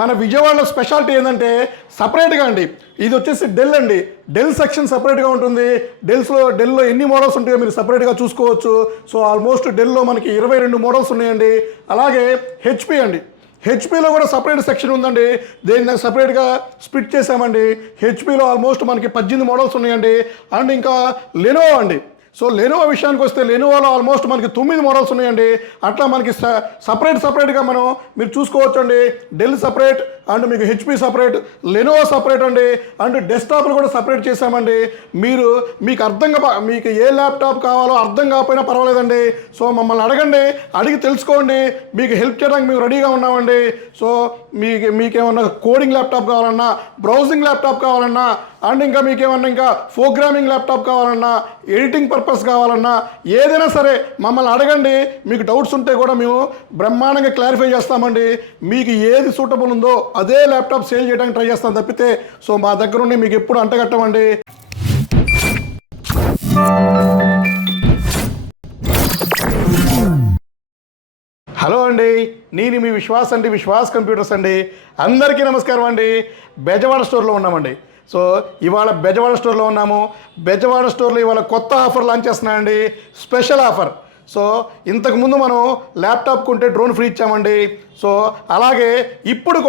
మన విజయవాడలో స్పెషాలిటీ ఏంటంటే సపరేట్గా అండి, ఇది వచ్చేసి డెల్ అండి. డెల్ సెక్షన్ సపరేట్గా ఉంటుంది. డెల్లో ఎన్ని మోడల్స్ ఉంటాయో మీరు సపరేట్గా చూసుకోవచ్చు. సో ఆల్మోస్ట్ డెల్లో మనకి 22 మోడల్స్ ఉన్నాయండి. అలాగే హెచ్పి అండి, హెచ్పిలో కూడా సపరేట్ సెక్షన్ ఉందండి. దీన్ని సపరేట్గా స్ప్లిట్ చేసామండి. హెచ్పిలో ఆల్మోస్ట్ మనకి 18 మోడల్స్ ఉన్నాయండి. అండ్ ఇంకా లెనోవో అండి. సో లెనోవో విషయానికి వస్తే లెనోవోలో ఆల్మోస్ట్ మనకి 9 మోడల్స్ ఉన్నాయండి. అట్లా మనకి సపరేట్గా మీరు చూసుకోవచ్చు అండి. డెల్ సపరేట్ అండ్ మీకు హెచ్పి సపరేట్, లెనోవో సపరేట్ అండి. అండ్ డెస్క్టాప్లు కూడా సపరేట్ చేసామండి. మీకు ఏ ల్యాప్టాప్ కావాలో అర్థం కాకపోయినా పర్వాలేదండి. సో మమ్మల్ని అడగండి, అడిగి తెలుసుకోండి. మీకు హెల్ప్ చేయడానికి మేము రెడీగా ఉన్నామండి. సో మీకేమన్నా కోడింగ్ ల్యాప్టాప్ కావాలన్నా, బ్రౌజింగ్ ల్యాప్టాప్ కావాలన్నా, అండ్ ఇంకా మీకేమన్నా ఇంకా ప్రోగ్రామింగ్ ల్యాప్టాప్ కావాలన్నా, ఎడిటింగ్ పర్పస్ కావాలన్నా, ఏదైనా సరే మమ్మల్ని అడగండి. మీకు డౌట్స్ ఉంటే కూడా మేము బ్రహ్మాండంగా క్లారిఫై చేస్తామండి. మీకు ఏది సూటబుల్ ఉందో అదే ల్యాప్టాప్ సేల్ చేయడానికి ట్రై చేస్తాం తప్పితే సో మా దగ్గర ఉండి మీకు ఎప్పుడు అంటగట్టమండి. హలో అండి, నేను మీ విశ్వాస్ అండి, విశ్వాస్ కంప్యూటర్స్ అండి. అందరికీ నమస్కారం అండి. బెజవాడ స్టోర్లో ఉన్నామండి. సో ఇవాళ బెజవాడ స్టోర్లో ఉన్నాము. బెజవాడ స్టోర్లో ఇవాళ కొత్త ఆఫర్ లాంచ్ చేస్తున్నాయండి, స్పెషల్ ఆఫర్. సో ఇంతకుముందు మనం ల్యాప్టాప్ కొంటే డ్రోన్ ఫ్రీ ఇచ్చామండి. సో అలాగే ఇప్పుడు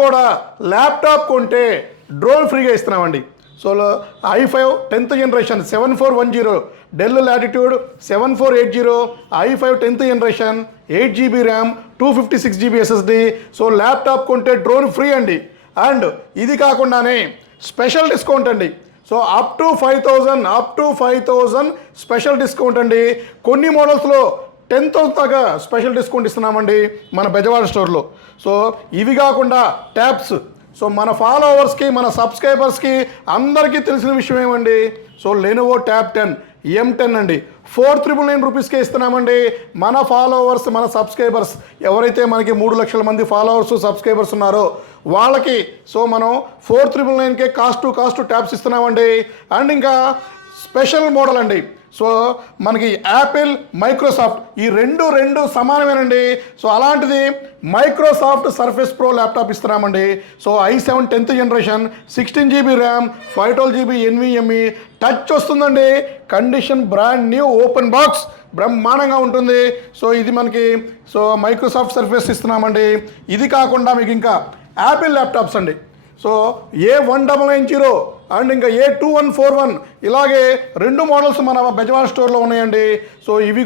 కూడా ల్యాప్టాప్ కొంటే డ్రోన్ ఫ్రీగా ఇస్తున్నామండి. So i5 10th generation 7410, Dell Latitude 7480, i5 10th generation 8GB RAM, 256GB SSD. So laptop కొంటే డ్రోన్ ఫ్రీ అండి. అండ్ ఇది కాకుండానే స్పెషల్ డిస్కౌంట్ అండి. So up to 5,000 special discount అండి. కొన్ని మోడల్స్లో 10,000 దాకా స్పెషల్ డిస్కౌంట్ ఇస్తున్నామండి మన బెజవాడ స్టోర్లో. సో ఇవి కాకుండా ట్యాబ్స్, సో మన ఫాలోవర్స్కి, మన సబ్స్క్రైబర్స్కి అందరికీ తెలిసిన విషయం ఏమండి. సో లెనోవో ట్యాబ్ 10 M10 అండి, 4,999 రూపీస్కే ఇస్తున్నామండి. మన ఫాలోవర్స్, మన సబ్స్క్రైబర్స్ ఎవరైతే మనకి 3 లక్షల మంది ఫాలోవర్స్, సబ్స్క్రైబర్స్ ఉన్నారో వాళ్ళకి సో మనం 4,999కే కాస్ట్ ట్యాబ్స్ ఇస్తున్నామండి. అండ్ ఇంకా స్పెషల్ మోడల్ అండి. సో మనకి యాపిల్, మైక్రోసాఫ్ట్ ఈ రెండు సమానమేనండి. సో అలాంటిది మైక్రోసాఫ్ట్ సర్ఫేస్ ప్రో ల్యాప్టాప్ ఇస్తున్నామండి. So i7 10th generation 16GB RAM, 512GB NVMe, touch వస్తుందండి. Condition brand new, open box, బ్రహ్మాండంగా ఉంటుంది. సో ఇది మనకి మైక్రోసాఫ్ట్ సర్ఫేస్ ఇస్తున్నామండి. ఇది కాకుండా మీకు ఇంకా యాపిల్ ల్యాప్టాప్స్ అండి. సో A1990 అండ్ ఇంకా A2141 ఇలాగే 2 మోడల్స్ మన బెజవాడ స్టోర్లో ఉన్నాయండి. సో ఇవి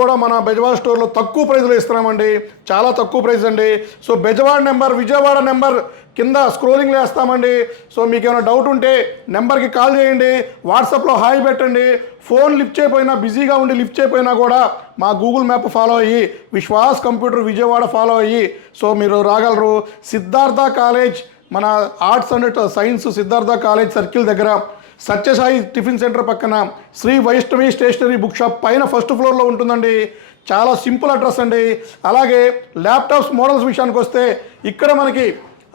కూడా మన బెజవాడ స్టోర్లో తక్కువ ప్రైస్లో ఇస్తున్నామండి, చాలా తక్కువ ప్రైస్ అండి. సో విజయవాడ నెంబర్ కింద స్క్రోలింగ్లో వేస్తామండి. సో మీకు ఏమైనా డౌట్ ఉంటే నెంబర్కి కాల్ చేయండి, వాట్సాప్లో హాయ్ పెట్టండి. ఫోన్ లిఫ్ట్ చేయకపోయినా, బిజీగా ఉండి లిఫ్ట్ చేయకపోయినా కూడా మా గూగుల్ మ్యాప్ ఫాలో అయ్యి విశ్వాస్ కంప్యూటర్ విజయవాడ ఫాలో అయ్యి సో మీరు రాగలరు. సిద్ధార్థ కాలేజ్, మన arts and science Siddhartha college circle దగ్గర, సత్యసాయి టిఫిన్ సెంటర్ పక్కన, Shri Vaishnavi stationery book shop పైన ఫస్ట్ ఫ్లోర్లో ఉంటుందండి. చాలా సింపుల్ అడ్రస్ అండి. అలాగే ల్యాప్టాప్స్ మోడల్స్ విషయానికి వస్తే ఇక్కడ మనకి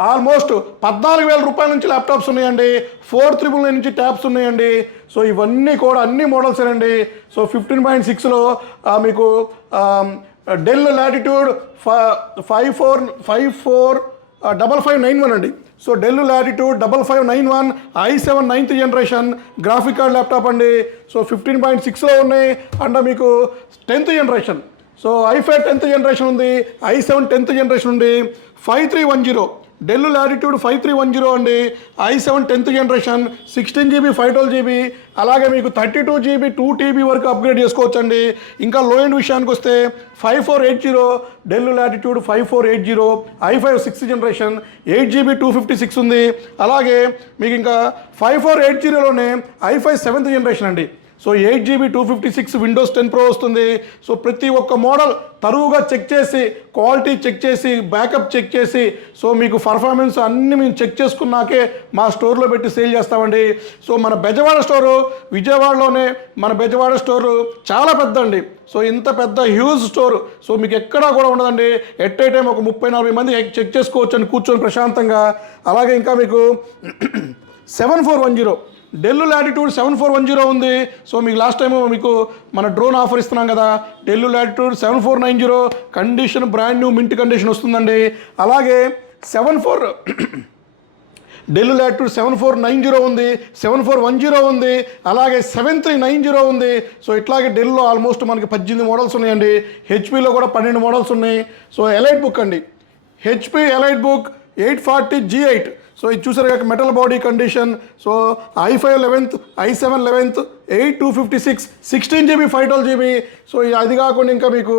ఆల్మోస్ట్ 14,000 రూపాయల నుంచి ల్యాప్టాప్స్ ఉన్నాయండి. 4,999 నుంచి ట్యాబ్స్ ఉన్నాయండి. సో ఇవన్నీ కూడా అన్ని మోడల్స్ అండి. సో 15.6లో మీకు డెల్ లాటిట్యూడ్ 5591 అండి. So del latitude 5591 i7 9th generation graphic card laptop అండి. సో 15.6లో ఉన్నాయి. అండ్ మీకు 10th generation, so i5 10th generation ఉంది, i7 10th జనరేషన్ ఉంది. 5310 డెల్ లాటిట్యూడ్ 5310 అండి, i7 10th generation 16GB 512GB. అలాగే మీకు 32GB 2TB వరకు అప్గ్రేడ్ చేసుకోవచ్చండి. ఇంకా లో ఎండ్ విషయానికి వస్తే 5480 del latitude 5480, i5 6th generation 8GB 256 ఉంది. అలాగే మీకు ఇంకా 5480లోనే i5 7th జనరేషన్ అండి. సో 8GB 256 విండోస్ 10 Pro వస్తుంది. సో ప్రతి ఒక్క మోడల్ తరువుగా చెక్ చేసి, క్వాలిటీ చెక్ చేసి, బ్యాకప్ చెక్ చేసి, సో మీకు పర్ఫార్మెన్స్ అన్నీ మేము చెక్ చేసుకున్నాకే మా స్టోర్లో పెట్టి సేల్ చేస్తామండి. సో మన బెజవాడ స్టోరు విజయవాడలోనే, మన బెజవాడ స్టోరు చాలా పెద్ద అండి. సో ఇంత పెద్ద హ్యూజ్ స్టోర్ సో మీకు ఎక్కడా కూడా ఉండదండి. ఎట్ ఏ టైం ఒక 30-40 మంది చెక్ చేసుకోవచ్చు అని కూర్చొని ప్రశాంతంగా. అలాగే ఇంకా మీకు 7410 డెల్ లాటిట్యూడ్ 7410 ఉంది. సో మీకు లాస్ట్ టైం మీకు మన డ్రోన్ ఆఫర్ ఇస్తున్నాం కదా, del latitude 7490 condition brand new mint condition వస్తుందండి. అలాగే డెల్ లాటిట్యూడ్ 7490 ఉంది, 7410 ఉంది, అలాగే 7390 ఉంది. సో ఇట్లాగే డెల్లో ఆల్మోస్ట్ మనకి 18 మోడల్స్ ఉన్నాయండి. హెచ్పిలో కూడా 12 మోడల్స్ ఉన్నాయి. సో ఎలైట్ బుక్ అండి, HP elite book 840 G8. So ఇది చూసారు కదా, metal body condition. So i5 11th, i7 11th, 8256, 16GB 512GB. So అది కాకుండా ఇంకా మీకు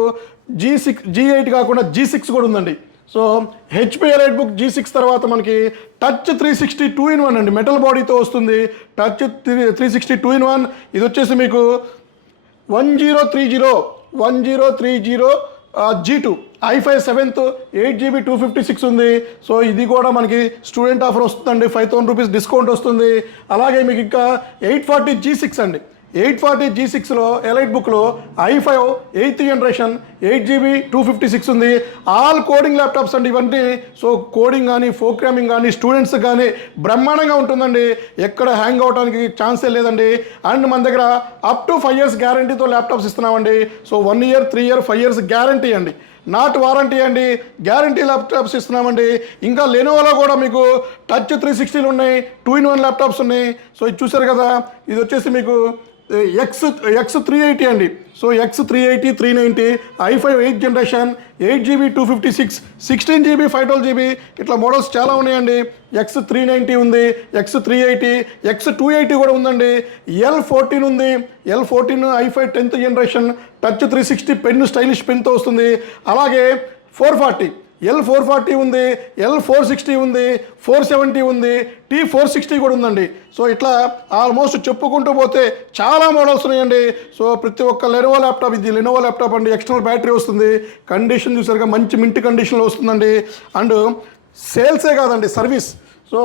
G8 కాకుండా G6 కూడా ఉందండి. So HP elite book G6 తర్వాత మనకి టచ్ 360 2-in-1 అండి, మెటల్ బాడీతో వస్తుంది. టచ్ 360 2-in-1 ఇది వచ్చేసి మీకు 1030 G2, i5 7th, 8GB 256 ఉంది. సో ఇది కూడా మనకి స్టూడెంట్ ఆఫర్ వస్తుందండి, 5000 రూపీస్ డిస్కౌంట్ వస్తుంది. అలాగే మీకు ఇంకా 840 G6 అండి, 840 G6లో ఎలైట్ బుక్లో i5 8th జనరేషన్ 8GB 256 ఉంది. ఆల్ కోడింగ్ ల్యాప్టాప్స్ అండి ఇవన్నీ. సో కోడింగ్ కానీ ప్రోగ్రామింగ్ కానీ స్టూడెంట్స్ కానీ బ్రహ్మాండంగా ఉంటుందండి, ఎక్కడ హ్యాంగ్ అవడానికి ఛాన్సే లేదండి. అండ్ మన దగ్గర అప్ టు 5 years గ్యారంటీతో ల్యాప్టాప్స్ ఇస్తున్నామండి. So 1 year, 3 year, 5 years guarantee అండి, నాట్ వారంటీ అండి, గ్యారంటీ ల్యాప్టాప్స్ ఇస్తున్నామండి. ఇంకా లెనోవోలో కూడా మీకు టచ్ 360 ఉన్నాయి, 2-in-1 ల్యాప్టాప్స్ ఉన్నాయి. సో ఇది చూసారు కదా, ఇది వచ్చేసి మీకు X380 అండి. So X380, 390, i5 8th generation, 8GB 256, 16GB 512GB ఇట్లా మోడల్స్ చాలా ఉన్నాయండి. X390 ఉంది, X380, X280 కూడా ఉందండి. L14 ఉంది, L14 i5 10th generation, touch 360 pen, stylish పెన్తో వస్తుంది. అలాగే 440 L440 ఉంది, L460 ఉంది, 470 ఉంది, T460 కూడా ఉందండి. సో ఇట్లా ఆల్మోస్ట్ చెప్పుకుంటూ పోతే చాలా మోడల్స్ ఉన్నాయండి. సో ప్రతి ఒక్క లెనోవో ల్యాప్టాప్, ఇది లెనోవో ల్యాప్టాప్ అండి, ఎక్స్టర్నల్ బ్యాటరీ వస్తుంది, కండిషన్ చూసారుగా మంచి మింట్ కండిషన్లో వస్తుందండి. అండ్ సేల్సే కాదండి, సర్వీస్. సో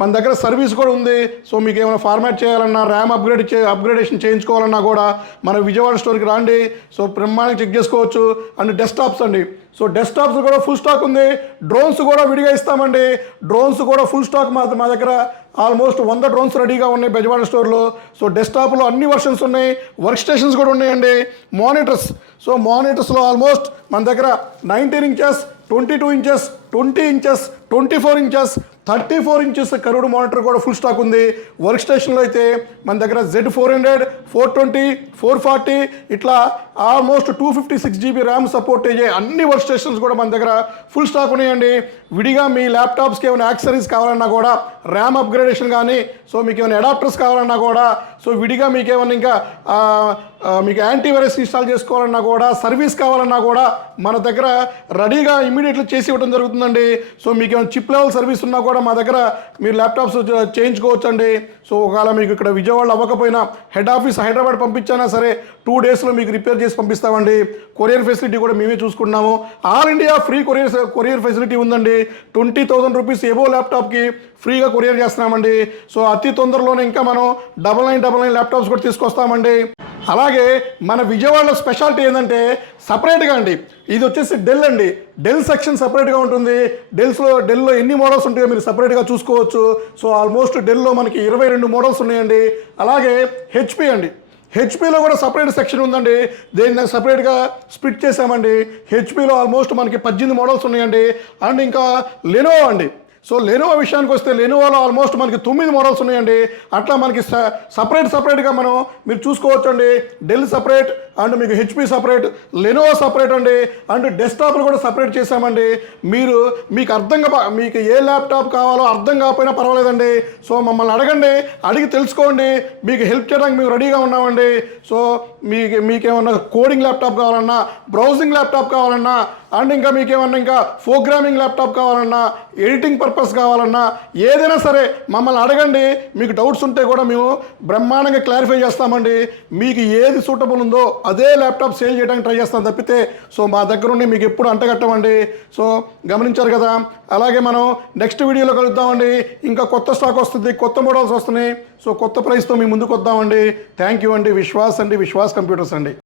మన దగ్గర సర్వీస్ కూడా ఉంది. సో మీకు ఏమైనా ఫార్మాట్ చేయాలన్నా, ర్యామ్ అప్గ్రేడేషన్ చేయించుకోవాలన్నా కూడా మన విజయవాడ స్టోర్కి రండి. సో బ్రహ్మాండంగా చెక్ చేసుకోవచ్చు. అండ్ డెస్క్టాప్స్ అండి, సో డెస్క్టాప్స్ కూడా ఫుల్ స్టాక్ ఉంది. డ్రోన్స్ కూడా విడిగా ఇస్తామండి, డ్రోన్స్ కూడా ఫుల్ స్టాక్ మా దగ్గర ఆల్మోస్ట్ 100 డ్రోన్స్ రెడీగా ఉన్నాయి బెజవాడ స్టోర్లో. సో డెస్క్టాప్లో అన్ని వర్షన్స్ ఉన్నాయి, వర్క్ స్టేషన్స్ కూడా ఉన్నాయండి. మానిటర్స్, సో మానిటర్స్లో ఆల్మోస్ట్ మన దగ్గర 19 inches, 22 inches, 20 inches, 24 inches, 34 inches curved monitor కూడా ఫుల్ స్టాక్ ఉంది. వర్క్ స్టేషన్లో అయితే మన దగ్గర Z400, 420, 440 ఇట్లా ఆల్మోస్ట్ 256GB ర్యామ్ సపోర్ట్ అయ్యే అన్ని వర్క్ స్టేషన్స్ కూడా మన దగ్గర ఫుల్ స్టాక్ ఉన్నాయండి. విడిగా మీ ల్యాప్టాప్స్కి ఏమైనా యాక్సెసరీస్ కావాలన్నా కూడా, ర్యామ్ అప్గ్రేడేషన్ కానీ, సో మీకు ఏమైనా అడాప్టర్స్ కావాలన్నా కూడా, సో విడిగా మీకు ఏమైనా ఇంకా మీకు యాంటీవైరస్ ఇన్స్టాల్ చేసుకోవాలన్నా కూడా, సర్వీస్ కావాలన్నా కూడా మన దగ్గర రెడీగా ఇమీడియట్లీ చేసి ఇవ్వడం జరుగుతుందండి. సో మీకు ఏమైనా చిప్ లెవెల్ సర్వీస్ ఉన్నా కూడా మా దగ్గర మీరు ల్యాప్టాప్స్ చేయించుకోవచ్చు అండి. సో ఒకవేళ మీకు ఇక్కడ విజయవాడలో అవ్వకపోయినా హెడ్ ఆఫీస్ హైదరాబాద్ పంపించానా సరే 2 daysలో మీకు రిపేర్ చేసి పంపిస్తామండి. కొరియర్ ఫెసిలిటీ కూడా మేమే చూసుకుంటున్నాము. All India free courier facility ఉందండి. 20,000 రూపీస్ ఏవో ల్యాప్టాప్కి ఫ్రీగా కొరియర్ చేస్తున్నామండి. సో అతి తొందరలోనే ఇంకా మనం 9999 ల్యాప్టాప్స్ కూడా తీసుకొస్తామండి. అలాగే మన విజయవాడలో స్పెషాలిటీ ఏంటంటే సపరేట్గా అండి, ఇది వచ్చేసి డెల్ అండి, డెల్ సెక్షన్ సపరేట్గా ఉంటుంది. డెల్లో ఎన్ని మోడల్స్ ఉంటాయో మీరు సపరేట్గా చూసుకోవచ్చు. సో ఆల్మోస్ట్ డెల్లో మనకి 22 మోడల్స్ ఉన్నాయండి. అలాగే హెచ్పి అండి, హెచ్పిలో కూడా సపరేట్ సెక్షన్ ఉందండి, దీన్ని సపరేట్గా స్ప్లిట్ చేసామండి. హెచ్పిలో ఆల్మోస్ట్ మనకి 18 మోడల్స్ ఉన్నాయండి. అండ్ ఇంకా లెనోవో అండి, సో లెనోవో విషయానికి వస్తే లెనోవోలో ఆల్మోస్ట్ మనకి 9 మోడల్స్ ఉన్నాయండి. అట్లా మనకి సపరేట్గా మీరు చూసుకోవచ్చు అండి. డెల్ సపరేట్ అండ్ మీకు హెచ్పి సపరేట్, లెనోవో సపరేట్ అండి. అండ్ డెస్క్టాప్లు కూడా సపరేట్ చేసామండి. మీకు ఏ ల్యాప్టాప్ కావాలో అర్థం కాకపోయినా పర్వాలేదండి. సో మమ్మల్ని అడగండి, అడిగి తెలుసుకోండి, మీకు హెల్ప్ చేయడానికి మేము రెడీగా ఉన్నామండి. సో మీకేమన్నా కోడింగ్ ల్యాప్టాప్ కావాలన్నా, బ్రౌజింగ్ ల్యాప్టాప్ కావాలన్నా, అండ్ ఇంకా మీకేమన్నా ఇంకా ప్రోగ్రామింగ్ ల్యాప్టాప్ కావాలన్నా, ఎడిటింగ్ పర్పస్ కావాలన్నా, ఏదైనా సరే మమ్మల్ని అడగండి. మీకు డౌట్స్ ఉంటే కూడా మేము బ్రహ్మాండంగా క్లారిఫై చేస్తామండి. మీకు ఏది సూటబుల్ ఉందో అదే ల్యాప్టాప్ సేల్ చేయడానికి ట్రై చేస్తాం తప్పితే సో మా దగ్గర ఉండి మీకు ఎప్పుడు అంటగట్టమండి. సో గమనించారు కదా. అలాగే మనం నెక్స్ట్ వీడియోలో కలుద్దామండి. ఇంకా కొత్త స్టాక్ వస్తుంది, కొత్త మోడల్స్ వస్తున్నాయి. సో కొత్త ప్రైస్తో మీ ముందుకు వద్దామండి. థ్యాంక్ యూ అండి. విశ్వాస్ కంప్యూటర్స్ అండి.